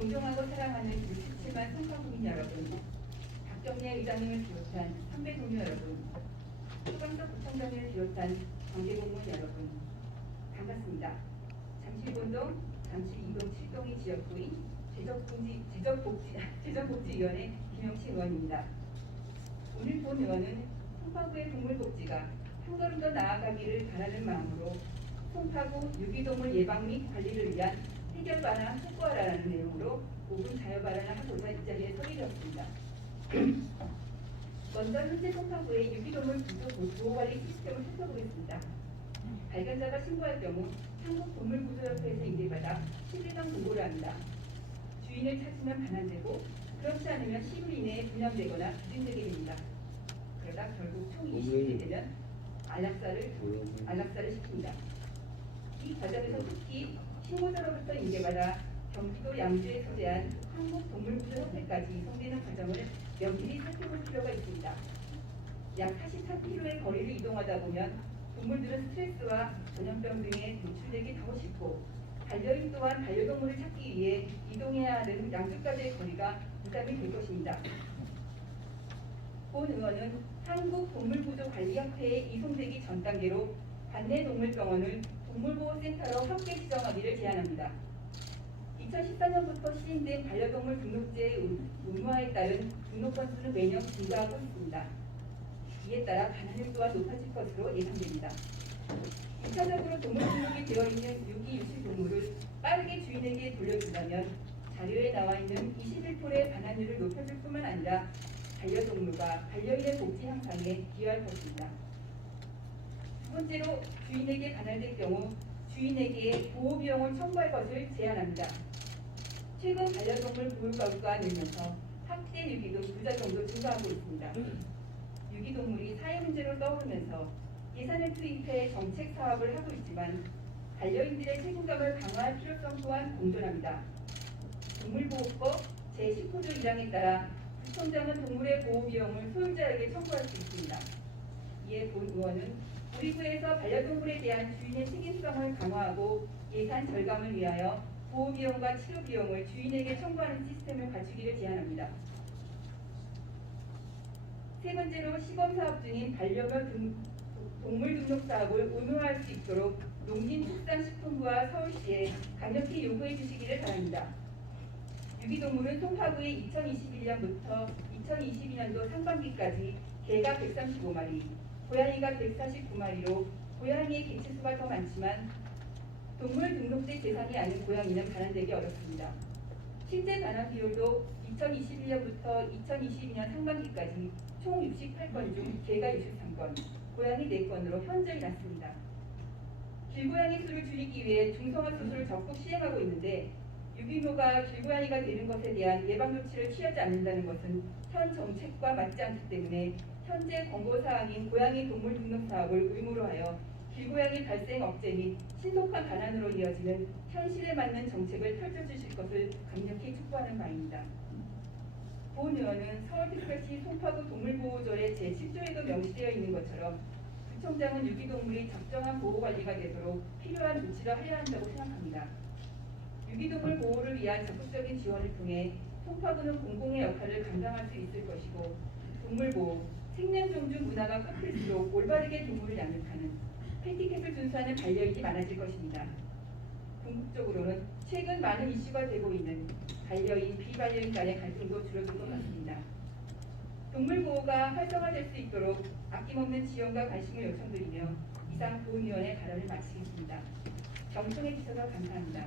존경하고 사랑하는 67만 성파국민 여러분, 박정래 의장님을 비롯한 선배 동료 여러분, 소방서 구청장님을 비롯한 관계공무원 여러분, 반갑습니다. 잠실본동, 잠실 2동 7동의 지역구인 제적복지, 제적복지, 제적복지위원회 김영치 의원입니다. 오늘 본 의원은 송파구의 동물복지가 한 걸음 더 나아가기를 바라는 마음으로 송파구 유기동물 예방 및 관리를 위한 해결 방안 확보하라는 내용으로 5분 자유 발언을 하고자 이 자리에 서게 되었습니다. 먼저 현재 송파구의 유기동물 구조 보호관리 시스템을 살펴보겠습니다. 발견자가 신고할 경우 한국동물구조협회에서 인계받아 실리당 보고를 합니다. 주인을 찾으면 반환되고 그렇지 않으면 10일 이내에 분양되거나 기증되게 됩니다. 그러다 결국 총 20일이 되면 안락사를 안락사를 시킵니다. 이 과정에서 특히 신고자로부터 인계받아 경기도 양주에 소재한 한국동물구조협회까지 이송되는 과정을 면밀히 살펴볼 필요가 있습니다. 약 44km의 거리를 이동하다 보면 동물들은 스트레스와 전염병 등에 노출되기 더 쉽고 반려인 또한 반려동물을 찾기 위해 이동해야 하는 양쪽까지의 거리가 부담이 될 것입니다. 본 의원은 한국동물구조관리협회에 이송되기 전 단계로 관내 동물병원을 동물보호센터로 함께 지정하기를 제안합니다. 2014년부터 시행된 반려동물 등록제 의무화에 따른 등록 건수는 매년 증가하고 있습니다. 이에 따라 반환율 또한 높아질 것으로 예상됩니다. 2차적으로 동물 등록이 되어 있는 유기 유실 동물을 빠르게 주인에게 돌려준다면 자료에 나와 있는 21%의 반환율을 높여줄 뿐만 아니라 반려동물과 반려인의 복지 향상에 기여할 것입니다. 두 번째로 주인에게 반환될 경우 주인에게 보호 비용을 청구할 것을 제안합니다. 최근 반려동물 보호가구가 늘면서 학대 유기도 부작용도 증가하고 있습니다. 유기동물이 사회 문제로 떠오르면서 예산을 투입해 정책 사업을 하고 있지만 반려인들의 책임감을 강화할 필요성 또한 공존합니다. 동물보호법 제19조 1항에 따라 구청장은 동물의 보호 비용을 소유자에게 청구할 수 있습니다. 이에 본 의원은 우리 구에서 반려동물에 대한 주인의 책임성을 강화하고 예산 절감을 위하여 보호 비용과 치료 비용을 주인에게 청구하는 시스템을 갖추기를 제안합니다. 세 번째로 시범 사업 중인 반려견 등 동물 등록 사업을 의무화할 수 있도록 농림축산식품부와 서울시에 강력히 요구해 주시기를 바랍니다. 유기동물은 송파구에 2021년부터 2022년도 상반기까지 개가 135마리, 고양이가 149마리로 고양이의 개체수가 더 많지만 동물 등록제 대상이 아닌 고양이는 반환되기 어렵습니다. 실제 반환 비율도 2021년부터 2022년 상반기까지 총 68건 중 개가 63건, 고양이 4건으로 현저히 낮습니다. 길고양이 수를 줄이기 위해 중성화 수술을 적극 시행하고 있는데 유기묘가 길고양이가 되는 것에 대한 예방 조치를 취하지 않는다는 것은 현 정책과 맞지 않기 때문에 현재 권고사항인 고양이 동물 등록 사업을 의무로 하여 길고양이 발생 억제 및 신속한 반환으로 이어지는 현실에 맞는 정책을 펼쳐 주실 것을 강력히 촉구하는 바입니다. 본 의원은 서울특별시 송파구 동물보호조례 제7조에도 명시되어 있는 것처럼 구청장은 유기동물이 적정한 보호관리가 되도록 필요한 조치를 해야 한다고 생각합니다. 유기동물 보호를 위한 적극적인 지원을 통해 송파구는 공공의 역할을 감당할 수 있을 것이고 동물 보호, 생명 존중 문화가 꺾일수록 올바르게 동물을 양육하는 패티켓을 준수하는 반려인이 많아질 것입니다. 궁극적으로는 최근 많은 이슈가 되고 있는 반려인, 비반려인 간의 갈등도 줄어들 것 같습니다. 동물 보호가 활성화될 수 있도록 아낌없는 지원과 관심을 요청드리며 이상 보훈위원회 발언을 마치겠습니다. 경청해 주셔서 감사합니다.